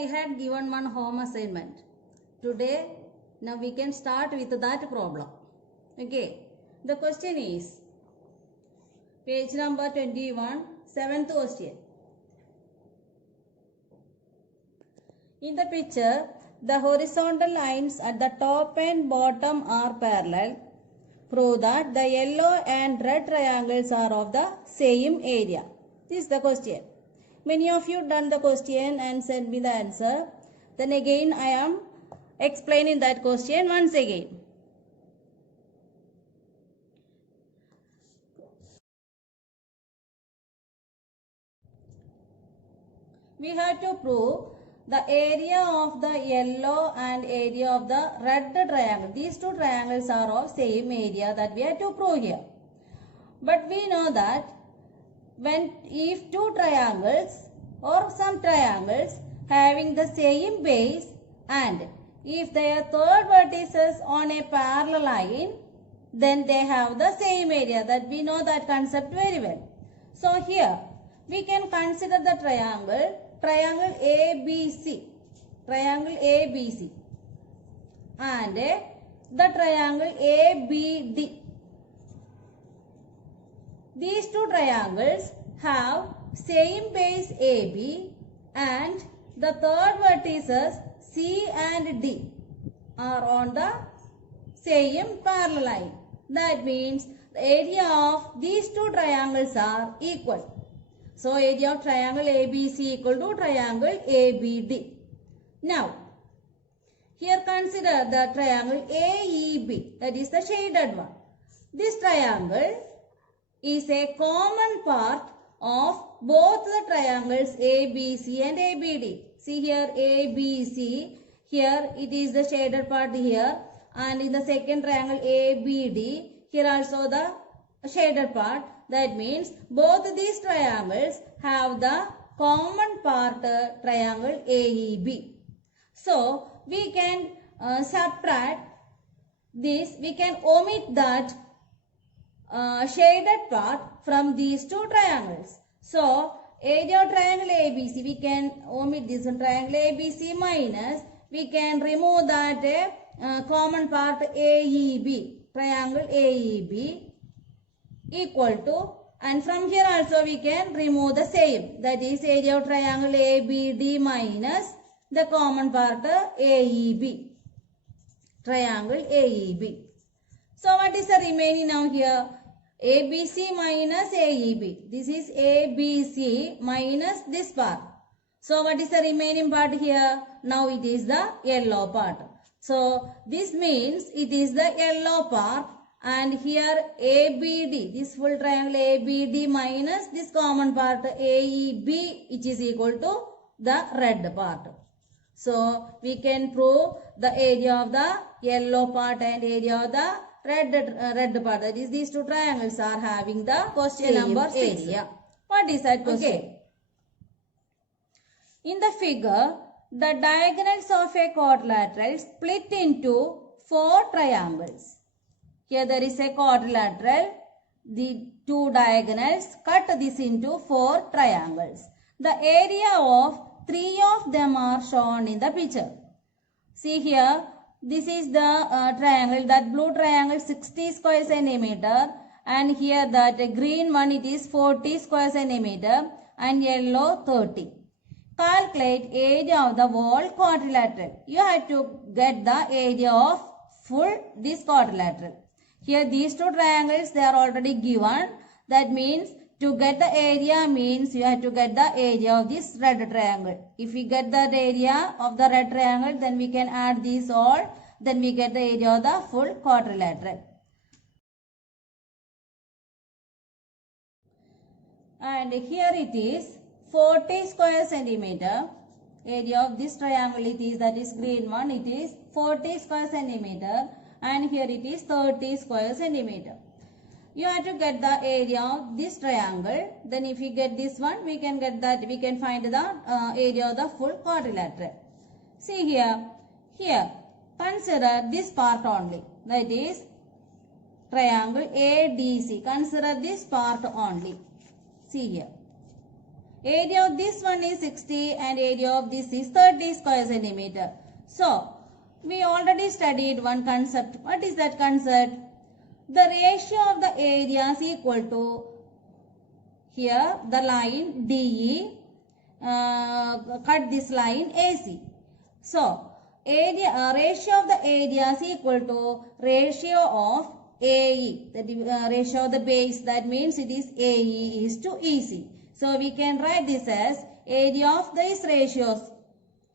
I had given one home assignment. Today, now we can start with that problem. Okay. The question is, page number 21, 7th question. In the picture, the horizontal lines at the top and bottom are parallel. Prove that the yellow and red triangles are of the same area. This is the question. Many of you done the question and sent me the answer. Then again I am explaining that question once again. We have to prove the area of the yellow and area of the red triangle. These two triangles are of same area, that we have to prove here. But we know that if two triangles or some triangles having the same base and if their third vertices on a parallel line, then they have the same area. That we know that concept very well. So here we can consider the triangle ABC, and the triangle ABD. These two triangles have same base AB and the third vertices C and D are on the same parallel line. That means the area of these two triangles are equal. So area of triangle ABC equal to triangle ABD. Now, here consider the triangle AEB, that is the shaded one. This triangle is a common part of both the triangles ABC and ABD. See here ABC, here it is the shaded part here, and in the second triangle ABD, here also the shaded part. That means both these triangles have the common part triangle AEB. So we can subtract this, we can omit that shaded part from these two triangles. So area of triangle ABC, we can omit this triangle ABC minus, we can remove that common part AEB, triangle AEB, equal to, and from here also we can remove the same, that is area of triangle ABD minus the common part AEB, triangle AEB. So what is the remaining now here? ABC minus AEB. This is ABC minus this part. So what is the remaining part here? Now it is the yellow part. So this means it is the yellow part, and here ABD, this full triangle ABD minus this common part AEB, which is equal to the red part. So we can prove the area of the yellow part and area of the red part. That is, these two triangles are having the question number 6. Area. What is that question? Okay. In the figure, the diagonals of a quadrilateral split into 4 triangles. Here there is a quadrilateral. The two diagonals cut this into 4 triangles. The area of 3 of them are shown in the picture. See here, this is the triangle, that blue triangle 60 square centimeter, and here that green one it is 40 square centimeter and yellow 30. Calculate area of the whole quadrilateral. You have to get the area of full this quadrilateral. Here these two triangles, they are already given. That means to get the area means you have to get the area of this red triangle. If we get the area of the red triangle, then we can add these all. Then we get the area of the full quadrilateral. And here it is 40 square centimeter. Area of this triangle it is, that is green one, it is 40 square centimeter. And here it is 30 square centimeter. You have to get the area of this triangle. Then if we get this one, we can get that, we can find the area of the full quadrilateral. See here, consider this part only. That is triangle ADC. Consider this part only. See here. area of this one is 60 and area of this is 30 square centimeter. So, we already studied one concept. What is that concept? The ratio of the areas equal to, here the line DE, cut this line AC. So, ratio of the areas equal to ratio of AE, the ratio of the base, that means it is AE is to EC. So, we can write this as area of these ratios,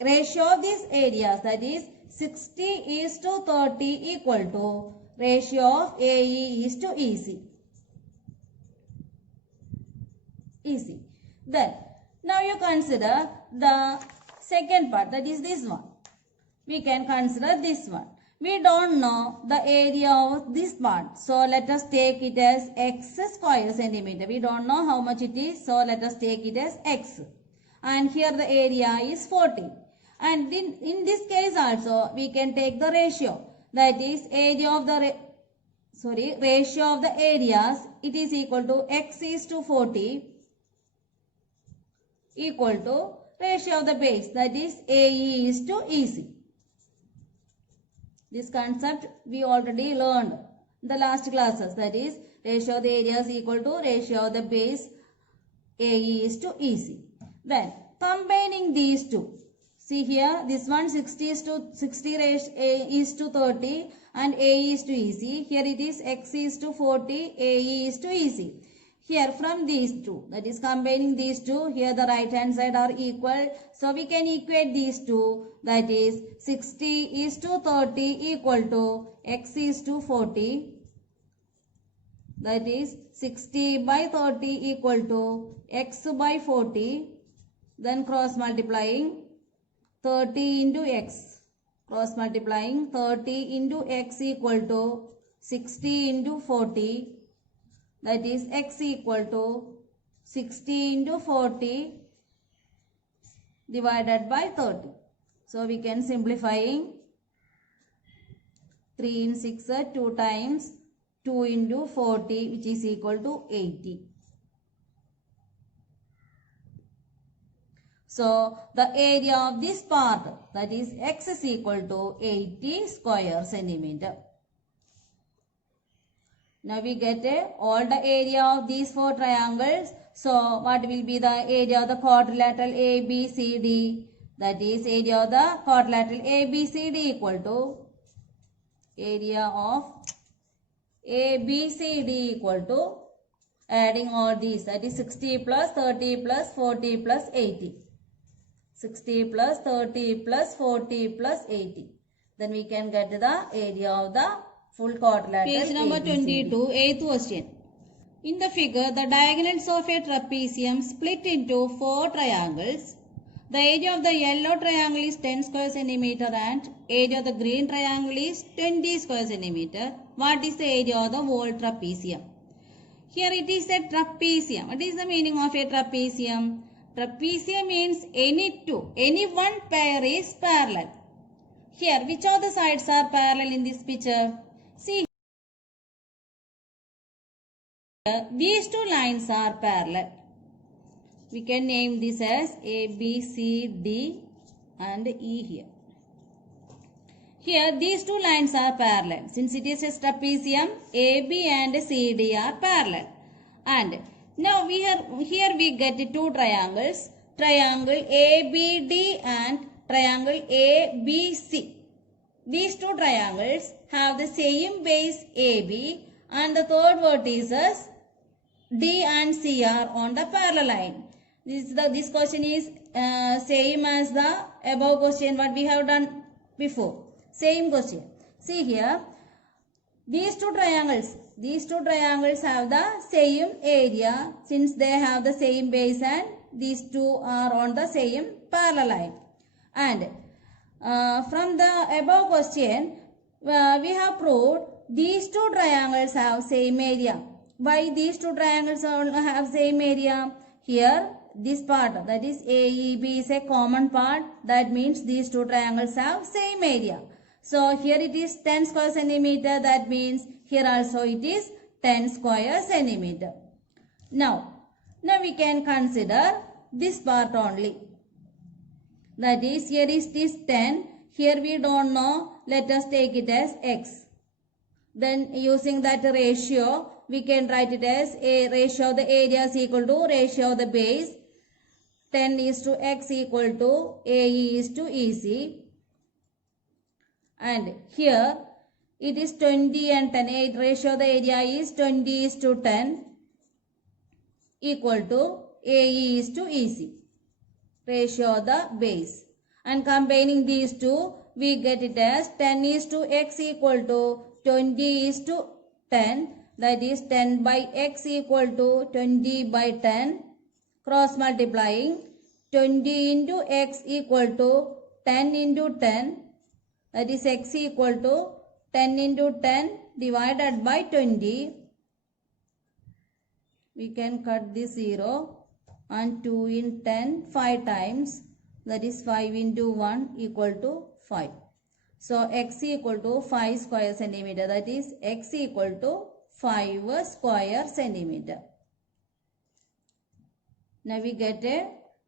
ratio of these areas, that is 60 is to 30 equal to ratio of AE is to EC. Easy. Then, now you consider the second part, that is this one. We can consider this one. We don't know the area of this part. So, let us take it as x square centimeter. We don't know how much it is. So, let us take it as x. And here the area is 40. And in this case also, we can take the ratio. That is area of the, ratio of the areas. It is equal to x is to 40 equal to ratio of the base, that is AE is to EC. This concept we already learned in the last classes, that is ratio of the areas equal to ratio of the base AE is to EC. Then combining these two, see here this one 60 is to 60 is to 30 and AE is to EC. Here it is x is to 40, AE is to EC. Here from these two, that is combining these two, here the right hand side are equal. So we can equate these two, that is 60 is to 30 equal to x is to 40. That is 60 by 30 equal to x by 40. Then cross multiplying 30 into x. Cross multiplying 30 into x equal to 60 into 40. That is x equal to 60 into 40 divided by 30. So we can simplifying 3 in 6 2 times 2 into 40 which is equal to 80. So the area of this part, that is x is equal to 80 square centimeter. Now we get all the area of these four triangles. So what will be the area of the quadrilateral ABCD? That is area of the quadrilateral ABCD equal to area of ABCD equal to adding all these, that is 60 plus 30 plus 40 plus 80. 60 plus 30 plus 40 plus 80. Then we can get the area of the full quadrilateral. Page number 22, 8th question. In the figure, the diagonals of a trapezium split into 4 triangles. The area of the yellow triangle is 10 square centimeter and area of the green triangle is 20 square centimeter. What is the area of the whole trapezium? Here it is a trapezium. What is the meaning of a trapezium? Trapezium means any one pair is parallel. Here, which of the sides are parallel in this picture? See, these two lines are parallel. We can name this as A, B, C, D and E here. Here, these two lines are parallel. Since it is a trapezium, A, B and C, D are parallel. And now here we get two triangles. Triangle ABD and triangle ABC. These two triangles have the same base AB and the third vertices D and C are on the parallel line. This question is same as the above question what we have done before. Same question. See here, these two triangles have the same area since they have the same base and these two are on the same parallel line. And from the above question, we have proved these two triangles have same area. Why these two triangles have same area? Here, this part, that is AEB is a common part. That means these two triangles have same area. So, here it is 10 square centimeter. That means here also it is 10 square centimeter. Now we can consider this part only. That is, here is this 10. Here we don't know. Let us take it as x. Then using that ratio, we can write it as a ratio of the area is equal to ratio of the base. 10 is to x equal to AE is to EC. And here it is 20 and 10. Ratio of the area is 20 is to 10 equal to AE is to EC. Ratio of the base. And combining these two, we get it as 10 is to x equal to 20 is to 10. That is 10 by x equal to 20 by 10. Cross multiplying 20 into x equal to 10 into 10. That is x equal to 10 into 10 divided by 20. We can cut this 0 and 2 in 10 5 times. That is 5 into 1 equal to 5. So x equal to 5 square centimeter. That is x equal to 5 square centimeter. Now we get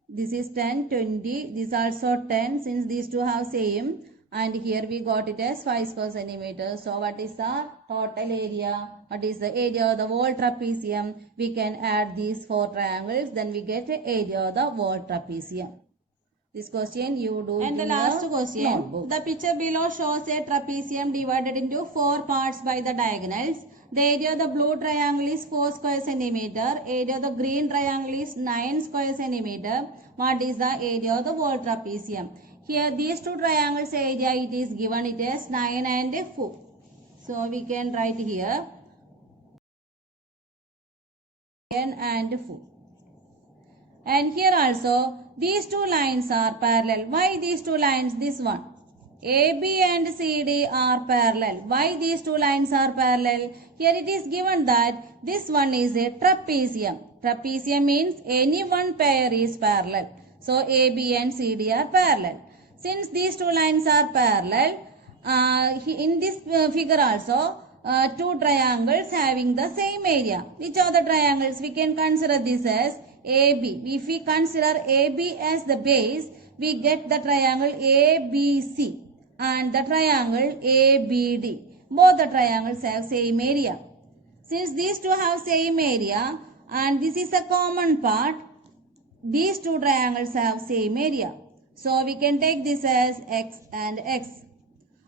this is 10, 20. This also 10 since these two have same. And here we got it as 5 square centimeter. So what is the total area? What is the area of the whole trapezium? We can add these 4 triangles. Then we get the area of the whole trapezium. This question you do. And the last question. Notebook. The picture below shows a trapezium divided into 4 parts by the diagonals. The area of the blue triangle is 4 square centimeter. Area of the green triangle is 9 square centimeter. What is the area of the whole trapezium? Here these two triangles area it is given it as 9 and 4. So we can write here 9 and 4. And here also these two lines are parallel. Why these two lines? This one. AB and CD are parallel. Why these two lines are parallel? Here it is given that this one is a trapezium. Trapezium means any one pair is parallel. So AB and CD are parallel. Since these two lines are parallel, in this figure also, 2 triangles having the same area. Which are the triangles? We can consider this as AB. If we consider AB as the base, we get the triangle ABC and the triangle ABD. Both the triangles have same area. Since these two have same area and this is a common part, these two triangles have same area. So we can take this as x and x.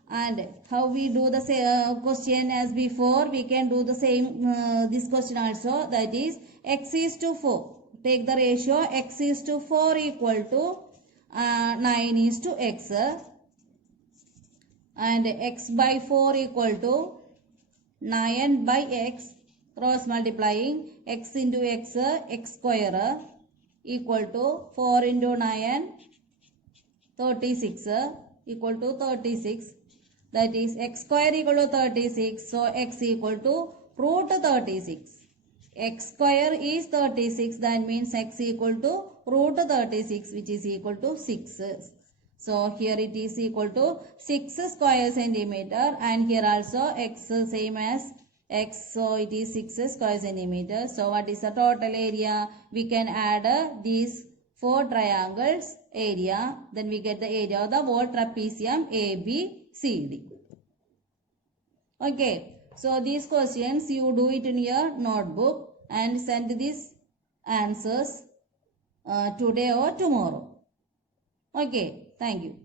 And how we do the same question as before, we can do the same this question also. That is x is to 4. Take the ratio x is to 4 equal to 9 is to x. And x by 4 equal to 9 by x. Cross multiplying x into x, x square equal to 4 into 9, 36 equal to 36. That is x square equal to 36. So x equal to root 36. X square is 36. That means x equal to root 36 which is equal to 6. So here it is equal to 6 square centimeter and here also x same as x. So it is 6 square centimeter. So what is the total area? We can add these 4 triangles area. Then we get the area of the whole trapezium ABCD. Okay. So these questions you do it in your notebook and send these answers today or tomorrow. Okay. Thank you.